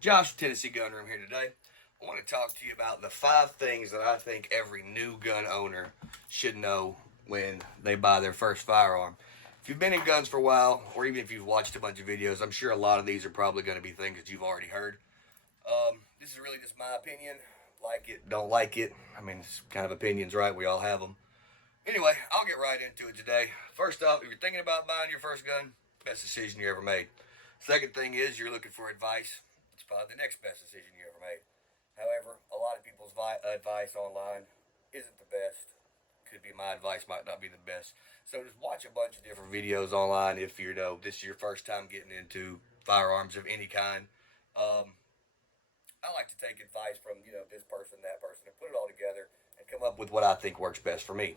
Josh, Tennessee Gun Room here today. I want to talk to you about the 5 things that I think every new gun owner should know when they buy their first firearm. If you've been in guns for a while, or even if you've watched a bunch of videos, I'm sure a lot of these are probably going to be things that you've already heard. This is really just my opinion. Like it, don't like it. I mean, it's kind of opinions, right? We all have them. Anyway, I'll get right into it today. First off, if you're thinking about buying your first gun, best decision you ever made. Second thing is you're looking for advice. It's probably the next best decision you ever made. However, a lot of people's advice online isn't the best. Could be my advice, might not be the best. So just watch a bunch of different videos online if this is your first time getting into firearms of any kind. I like to take advice from this person, that person, and put it all together and come up with what I think works best for me.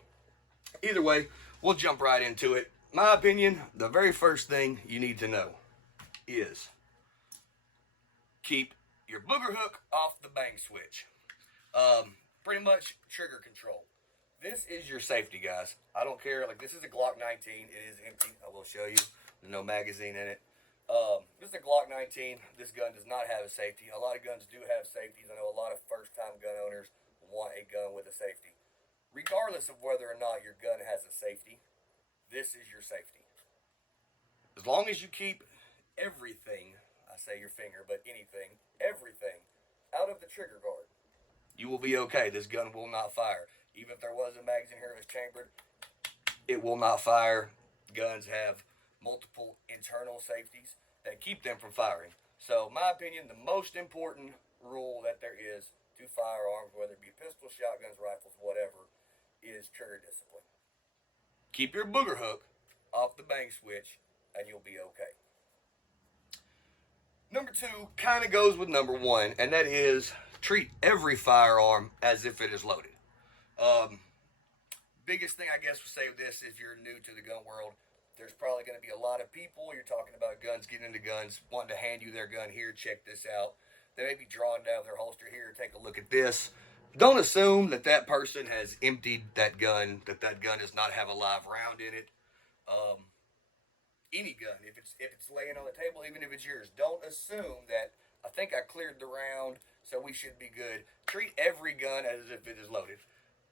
Either way, we'll jump right into it. My opinion, the very first thing you need to know is keep your booger hook off the bang switch. Pretty much trigger control. This is your safety, guys. I don't care. Like, this is a Glock 19. It is empty. I will show you. There's no magazine in it. This is a Glock 19. This gun does not have a safety. A lot of guns do have safeties. I know a lot of first-time gun owners want a gun with a safety. Regardless of whether or not your gun has a safety, this is your safety. As long as you keep everything, I say your finger, but anything, everything, out of the trigger guard, you will be okay. This gun will not fire. Even if there was a magazine here that was chambered, it will not fire. Guns have multiple internal safeties that keep them from firing. So, my opinion, the most important rule that there is to firearms, whether it be pistols, shotguns, rifles, whatever, is trigger discipline. Keep your booger hook off the bang switch, and you'll be okay. Number 2 kind of goes with number 1, and that is treat every firearm as if it is loaded. Biggest thing I guess would say with this, if you're new to the gun world, there's probably going to be a lot of people, you're talking about guns, getting into guns, wanting to hand you their gun. Here, check this out. They may be drawing down their holster. Here, take a look at this. Don't assume that that person has emptied that gun does not have a live round in it. Any gun, if it's laying on the table, even if it's yours, don't assume that I think I cleared the round, so we should be good. Treat every gun as if it is loaded.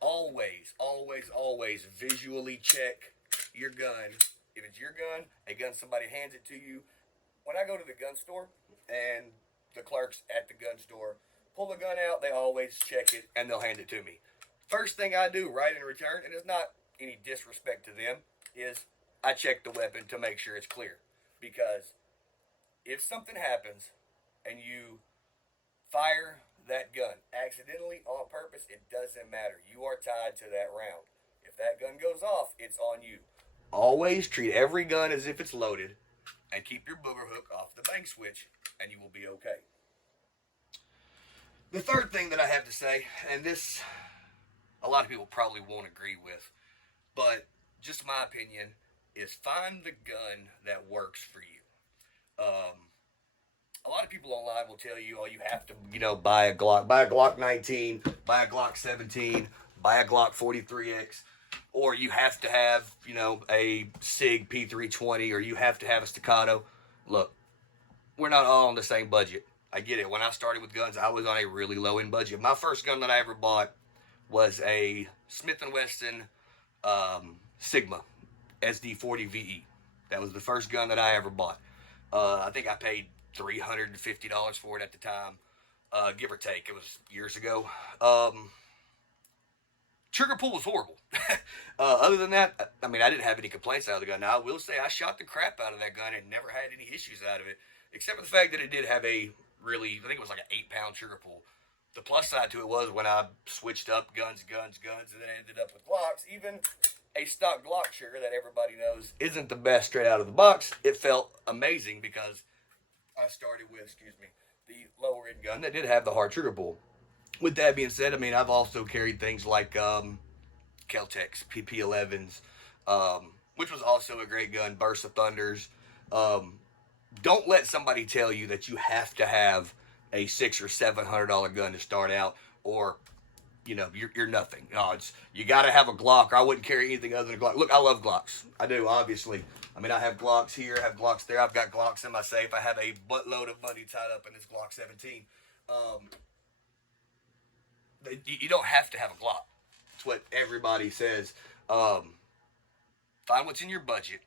Always, always, always visually check your gun. If it's your gun, a gun somebody hands it to you. When I go to the gun store and the clerks at the gun store pull the gun out, they always check it and they'll hand it to me. First thing I do right in return, and it's not any disrespect to them, is I check the weapon to make sure it's clear. Because if something happens and you fire that gun accidentally, on purpose, it doesn't matter. You are tied to that round. If that gun goes off, it's on you. Always treat every gun as if it's loaded and keep your booger hook off the bang switch and you will be okay. The third thing that I have to say, and this a lot of people probably won't agree with, but just my opinion, is find the gun that works for you. A lot of people online will tell you, oh, you have to, buy a Glock 19, buy a Glock 17, buy a Glock 43X, or you have to have, a SIG P320, or you have to have a Staccato. Look, we're not all on the same budget. I get it. When I started with guns, I was on a really low-end budget. My first gun that I ever bought was a Smith & Wesson Sigma SD40 VE. That was the first gun that I ever bought. I think I paid $350 for it at the time, give or take. It was years ago. Trigger pull was horrible. Other than that, I didn't have any complaints out of the gun. Now, I will say I shot the crap out of that gun and never had any issues out of it, except for the fact that it did have I think it was like an 8-pound trigger pull. The plus side to it was when I switched up guns, and then ended up with Glocks, even a stock Glock trigger that everybody knows isn't the best straight out of the box, it felt amazing because I started with, the lower end gun that did have the hard trigger pull. With that being said, I've also carried things like Kel-Tecs, PP11s, which was also a great gun, Burst of Thunders. Don't let somebody tell you that you have to have a $600 or $700 gun to start out, or you're nothing. No, you got to have a Glock, or I wouldn't carry anything other than a Glock. Look, I love Glocks. I do, obviously. I mean, I have Glocks here, I have Glocks there. I've got Glocks in my safe. I have a buttload of money tied up in this Glock 17. Um, you don't have to have a Glock. That's what everybody says. Find what's in your budget.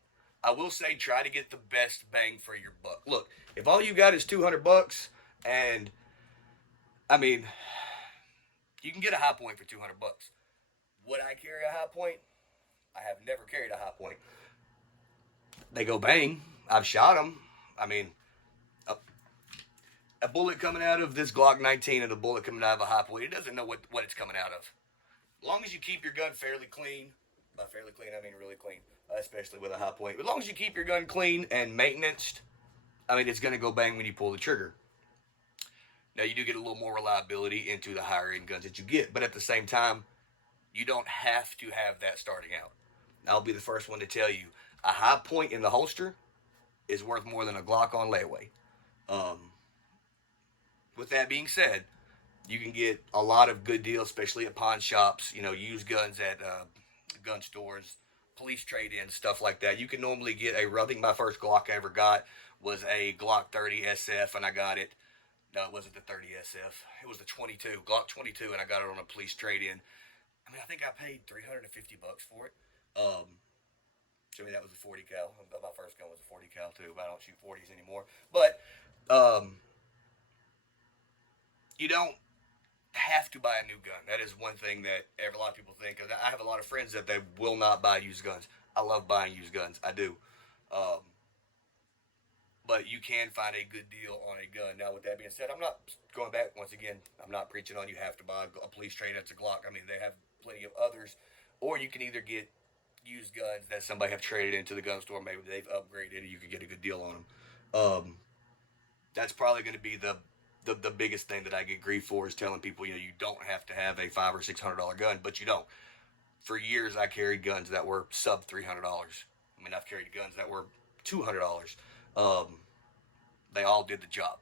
I will say try to get the best bang for your buck. Look, if all you got is $200 and I mean, you can get a high point for $200. Would I carry a high point? I have never carried a high point. They go bang. I've shot them. I mean, a bullet coming out of this Glock 19 and a bullet coming out of a high point, it doesn't know what it's coming out of. As long as you keep your gun fairly clean, by fairly clean I mean really clean, especially with a high point. But as long as you keep your gun clean and maintenanced, I mean, it's going to go bang when you pull the trigger. Now, you do get a little more reliability into the higher end guns that you get, but at the same time, you don't have to have that starting out. I'll be the first one to tell you, a high point in the holster is worth more than a Glock on layaway. With that being said, you can get a lot of good deals, especially at pawn shops, used guns at gun stores, police trade-ins, stuff like that. You can normally get I think my first Glock I ever got was a Glock 30 SF, and I got it. No, it wasn't the 30 SF. It was the 22, Glock 22, and I got it on a police trade-in. I mean, I think I paid $350 for it. I mean, that was a 40 cal. My first gun was a 40 cal too, but I don't shoot 40s anymore. But you don't have to buy a new gun. That is one thing that a lot of people think of. I have a lot of friends that they will not buy used guns. I love buying used guns. I do. But you can find a good deal on a gun. Now, with that being said, I'm not going back, once again, I'm not preaching on you have to buy a police trade that's a Glock. I mean, they have plenty of others. Or you can either get used guns that somebody have traded into the gun store. Maybe they've upgraded and you can get a good deal on them. That's probably going to be the biggest thing that I get grief for is telling people, you don't have to have a $500 or $600 gun, but you don't. For years, I carried guns that were sub $300. I mean, I've carried guns that were $200. They all did the job.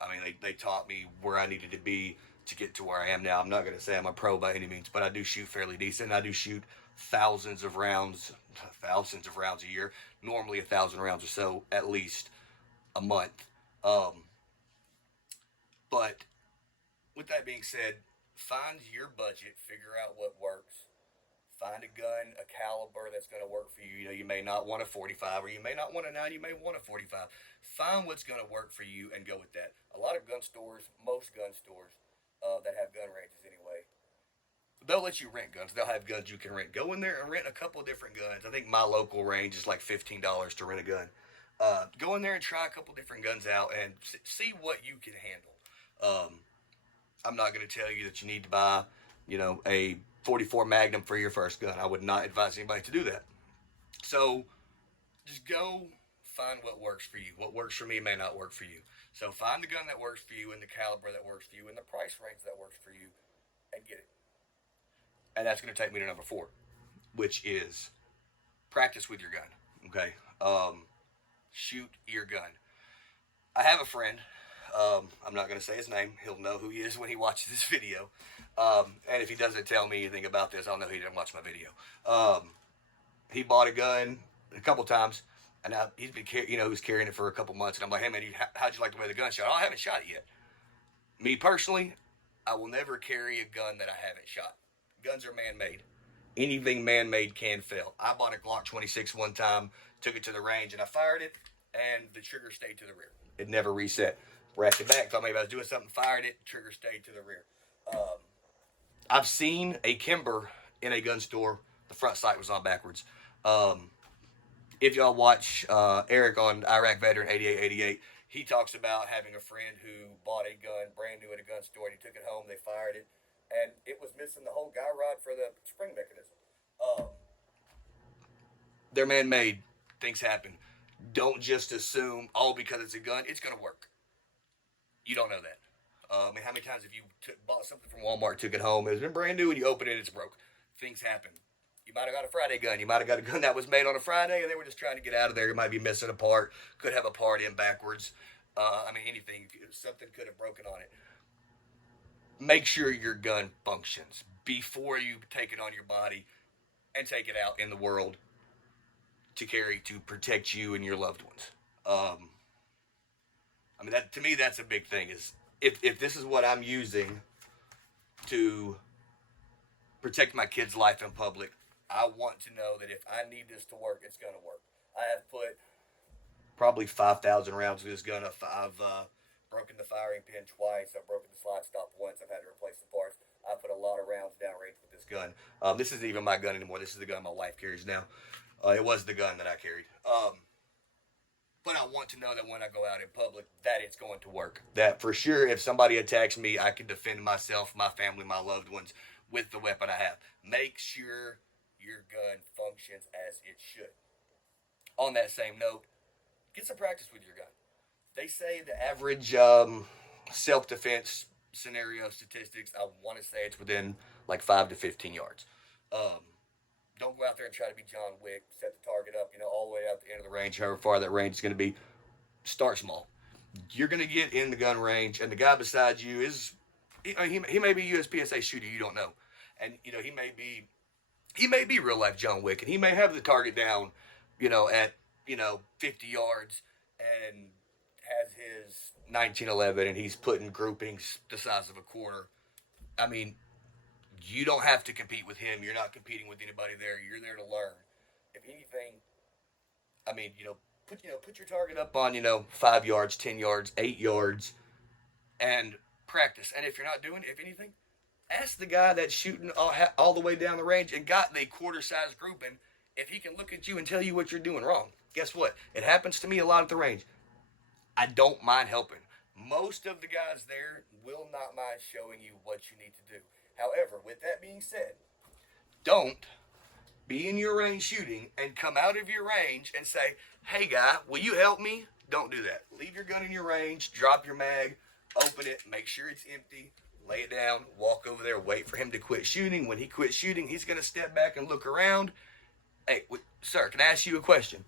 I mean, they taught me where I needed to be to get to where I am now. I'm not going to say I'm a pro by any means, but I do shoot fairly decent. I do shoot thousands of rounds a year, normally 1,000 rounds or so, at least a month. But with that being said, find your budget, figure out what works. Find a gun, a caliber that's going to work for you. You may not want a 45, or you may not want a 9, you may want a 45. Find what's going to work for you and go with that. A lot of gun stores, most gun stores that have gun ranges anyway, they'll let you rent guns. They'll have guns you can rent. Go in there and rent a couple of different guns. I think my local range is like $15 to rent a gun. Go in there and try a couple different guns out and see what you can handle. I'm not going to tell you that you need to buy, a 44 Magnum for your first gun. I would not advise anybody to do that. So just go find what works for you. What works for me may not work for you. So find the gun that works for you and the caliber that works for you and the price range that works for you and get it. And that's going to take me to number 4, which is practice with your gun. Okay. Shoot your gun. I have a friend. I'm not going to say his name. He'll know who he is when he watches this video. And if he doesn't tell me anything about this, I'll know he didn't watch my video. He bought a gun a couple times, and now he's been, he was carrying it for a couple months. And I'm like, hey man, how'd you like the way the gun shot? Oh, I haven't shot it yet. Me personally, I will never carry a gun that I haven't shot. Guns are man-made. Anything man-made can fail. I bought a Glock 26 one time, took it to the range, and I fired it, and the trigger stayed to the rear. It never reset. Racked it back, thought maybe I was doing something, fired it, trigger stayed to the rear. I've seen a Kimber in a gun store. The front sight was on backwards. If y'all watch Eric on Iraq Veteran 8888, he talks about having a friend who bought a gun brand new at a gun store, and he took it home, they fired it, and it was missing the whole guy rod for the spring mechanism. They're man-made. Things happen. Don't just assume, because it's a gun, it's going to work. You don't know that. I mean, how many times have you bought something from Walmart, took it home, it's been brand new, and you open it, it's broke. Things happen. You might have got a Friday gun. You might have got a gun that was made on a Friday, and they were just trying to get out of there. It might be missing a part. Could have a part in backwards. Anything. Something could have broken on it. Make sure your gun functions before you take it on your body and take it out in the world. to carry to protect you and your loved ones. I mean, that to me, that's a big thing. Is if this is what I'm using to protect my kid's life in public, I want to know that if I need this to work, it's going to work. I have put probably 5,000 rounds of this gun. I've broken the firing pin twice. I've broken the slide stop once. I've had to replace the parts. I put a lot of rounds downrange with this gun. This isn't even my gun anymore. This is the gun my wife carries now. It was the gun that I carried. But I want to know that when I go out in public, that it's going to work. That for sure, if somebody attacks me, I can defend myself, my family, my loved ones with the weapon I have. Make sure your gun functions as it should. On that same note, get some practice with your gun. They say the average self-defense scenario statistics, I want to say it's within like 5 to 15 yards. Don't go out there and try to be John Wick, set the target up, all the way out the end of the range, however far that range is going to be. Start small. You're going to get in the gun range, and the guy beside you is, he may be USPSA shooter, you don't know. And, he may be real life John Wick, and he may have the target down, at, 50 yards, and has his 1911, and he's putting groupings the size of a quarter. I mean, you don't have to compete with him. You're not competing with anybody there. You're there to learn. If anything, put your target up on, 5 yards, 10 yards, 8 yards, and practice. And if you're not doing it, if anything, ask the guy that's shooting all the way down the range and got the quarter-size grouping if he can look at you and tell you what you're doing wrong. Guess what? It happens to me a lot at the range. I don't mind helping. Most of the guys there will not mind showing you what you need to do. However, with that being said, don't be in your range shooting and come out of your range and say, hey guy, will you help me? Don't do that. Leave your gun in your range, drop your mag, open it, make sure it's empty, lay it down, walk over there, wait for him to quit shooting. When he quits shooting, he's going to step back and look around. Hey, sir, can I ask you a question?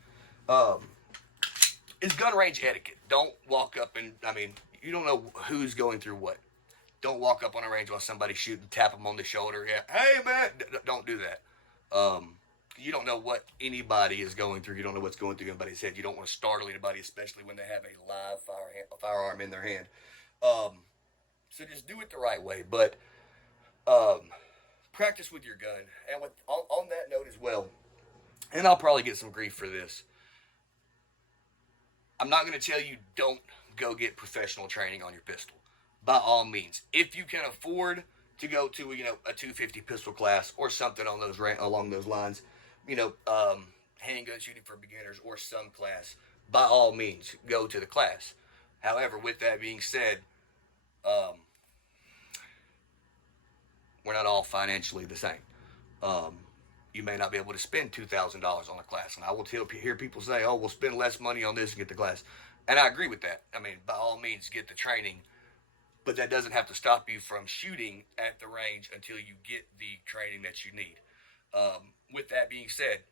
It's gun range etiquette. Don't walk up and, you don't know who's going through what. Don't walk up on a range while somebody's shooting, tap them on the shoulder. Yeah, hey man, don't do that. You don't know what anybody is going through. You don't know what's going through anybody's head. You don't want to startle anybody, especially when they have a live firearm in their hand. So just do it the right way. But practice with your gun. And on that note as well, and I'll probably get some grief for this, I'm not going to tell you don't go get professional training on your pistol. By all means, if you can afford to go to a 250 pistol class or something on along those lines, handgun shooting for beginners or some class, by all means go to the class. However, with that being said, we're not all financially the same. You may not be able to spend $2,000 on a class, and I will hear people say, "Oh, we'll spend less money on this and get the class," and I agree with that. By all means, get the training. But that doesn't have to stop you from shooting at the range until you get the training that you need. With that being said,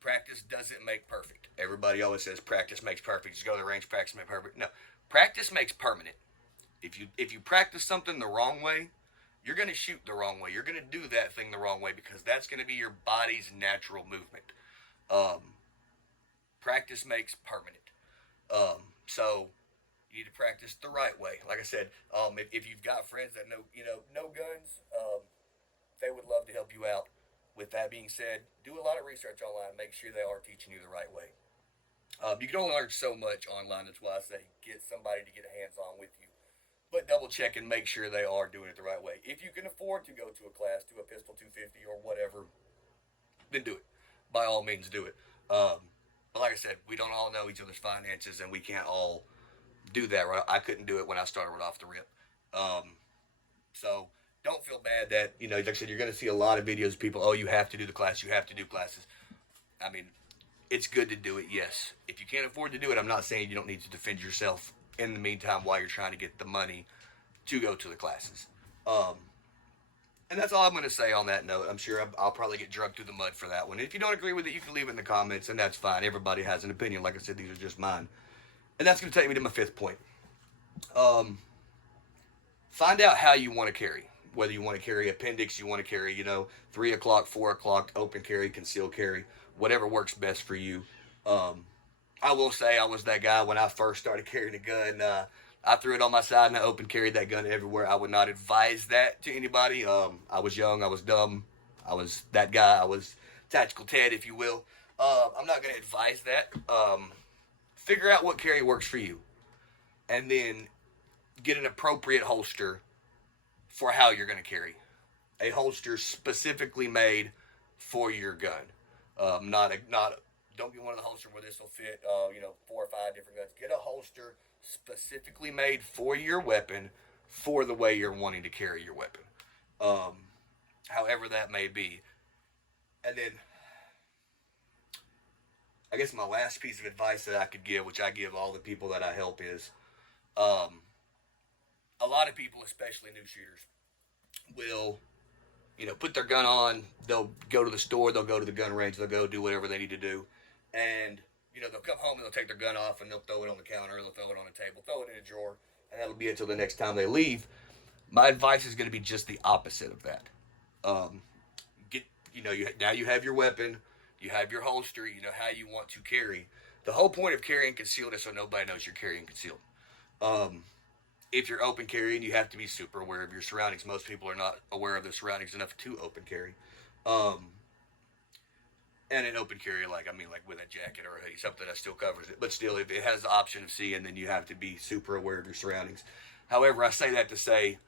practice doesn't make perfect. Everybody always says practice makes perfect. Just go to the range, practice makes perfect. No, practice makes permanent. If you practice something the wrong way, you're going to shoot the wrong way. You're going to do that thing the wrong way because that's going to be your body's natural movement. Practice makes permanent. So you need to practice the right way. Like I said, if you've got friends that know guns, they would love to help you out. With that being said, do a lot of research online. Make sure they are teaching you the right way. You can only learn so much online. That's why I say get somebody to get hands-on with you. But double check and make sure they are doing it the right way. If you can afford to go to a class, to a Pistol 250 or whatever, then do it. By all means, do it. But like I said, we don't all know each other's finances, and we can't all do that. Right? I couldn't do it when I started right off the rip. So don't feel bad that, like I said, you're going to see a lot of videos of people, oh, you have to do the class, you have to do classes. It's good to do it, yes. If you can't afford to do it, I'm not saying you don't need to defend yourself in the meantime while you're trying to get the money to go to the classes. And that's all I'm going to say on that note. I'm sure I'll probably get drugged through the mud for that one. If you don't agree with it, you can leave it in the comments, and that's fine. Everybody has an opinion. Like I said, these are just mine. And that's going to take me to my fifth point. Find out how you want to carry. Whether you want to carry appendix, you want to carry, 3 o'clock, 4 o'clock, open carry, concealed carry, whatever works best for you. I will say I was that guy when I first started carrying a gun. I threw it on my side and I open carried that gun everywhere. I would not advise that to anybody. I was young, I was dumb, I was that guy. I was tactical Ted, if you will. I'm not going to advise that. Figure out what carry works for you, and then get an appropriate holster for how you're going to carry. A holster specifically made for your gun. Not. Don't get one of the holsters where this will fit. 4 or 5 different guns. Get a holster specifically made for your weapon, for the way you're wanting to carry your weapon. However that may be. And then, I guess my last piece of advice that I could give, which I give all the people that I help, is a lot of people, especially new shooters, will put their gun on. They'll go to the store. They'll go to the gun range. They'll go do whatever they need to do. And, they'll come home and they'll take their gun off and they'll throw it on the counter. They'll throw it on a table, throw it in a drawer, and that'll be it till the next time they leave. My advice is going to be just the opposite of that. Now you have your weapon. You have your holster. You know how you want to carry. The whole point of carrying concealed is so nobody knows you're carrying concealed. If you're open carrying, you have to be super aware of your surroundings. Most people are not aware of their surroundings enough to open carry. And an open carry, like with a jacket or a hoodie, something that still covers it. But still, if it has the option of seeing, then you have to be super aware of your surroundings. However, I say that to say,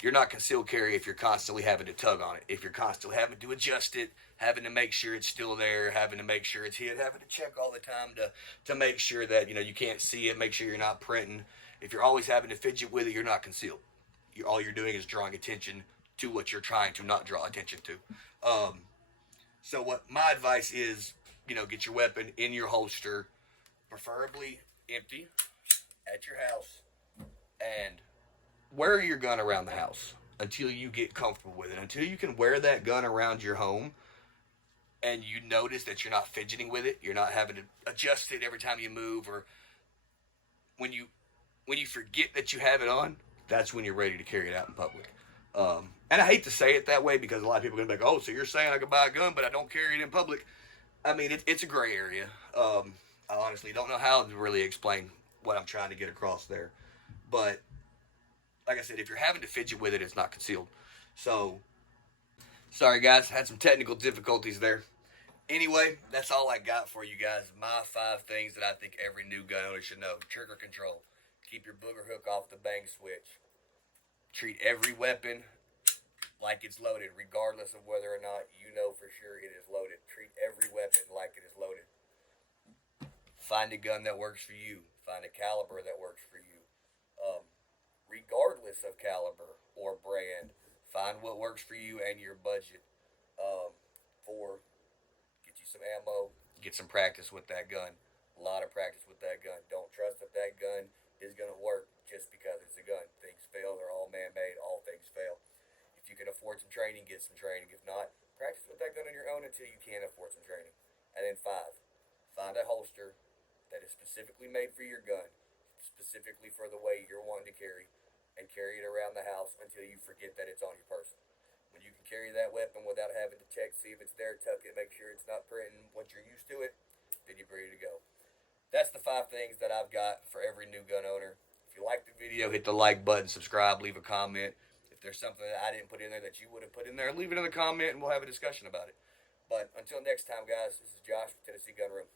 you're not concealed carry if you're constantly having to tug on it. If you're constantly having to adjust it, having to make sure it's still there, having to make sure it's hid, having to check all the time to make sure that you can't see it, make sure you're not printing. If you're always having to fidget with it, you're not concealed. All you're doing is drawing attention to what you're trying to not draw attention to. So what my advice is, get your weapon in your holster, preferably empty, at your house, and wear your gun around the house until you get comfortable with it. Until you can wear that gun around your home and you notice that you're not fidgeting with it, you're not having to adjust it every time you move, or when you forget that you have it on, that's when you're ready to carry it out in public. And I hate to say it that way because a lot of people are going to be like, oh, so you're saying I can buy a gun, but I don't carry it in public. I mean, it's a gray area. I honestly don't know how to really explain what I'm trying to get across there. But, like I said, if you're having to fidget with it, it's not concealed. So, sorry guys, had some technical difficulties there. Anyway, that's all I got for you guys. My 5 things that I think every new gun owner should know. Trigger control. Keep your booger hook off the bang switch. Treat every weapon like it's loaded, regardless of whether or not you know for sure it is loaded. Treat every weapon like it is loaded. Find a gun that works for you. Find a caliber that works for you. Regardless of caliber or brand, find what works for you and your budget. Get you some ammo, get some practice with that gun. A lot of practice with that gun. Don't trust that gun is going to work just because it's a gun. Things fail. They're all man-made. All things fail. If you can afford some training, get some training. If not, practice with that gun on your own until you can afford some training. And then 5, find a holster that is specifically made for your gun, specifically for the way you're wanting to carry, and carry it around the house until you forget that it's on your person. When you can carry that weapon without having to check, see if it's there, tuck it, make sure it's not printing once you're used to it, then you're ready to go. That's the 5 things that I've got for every new gun owner. If you like the video, hit the like button, subscribe, leave a comment. If there's something that I didn't put in there that you would have put in there, leave it in the comment and we'll have a discussion about it. But until next time, guys, this is Josh from Tennessee Gun Room.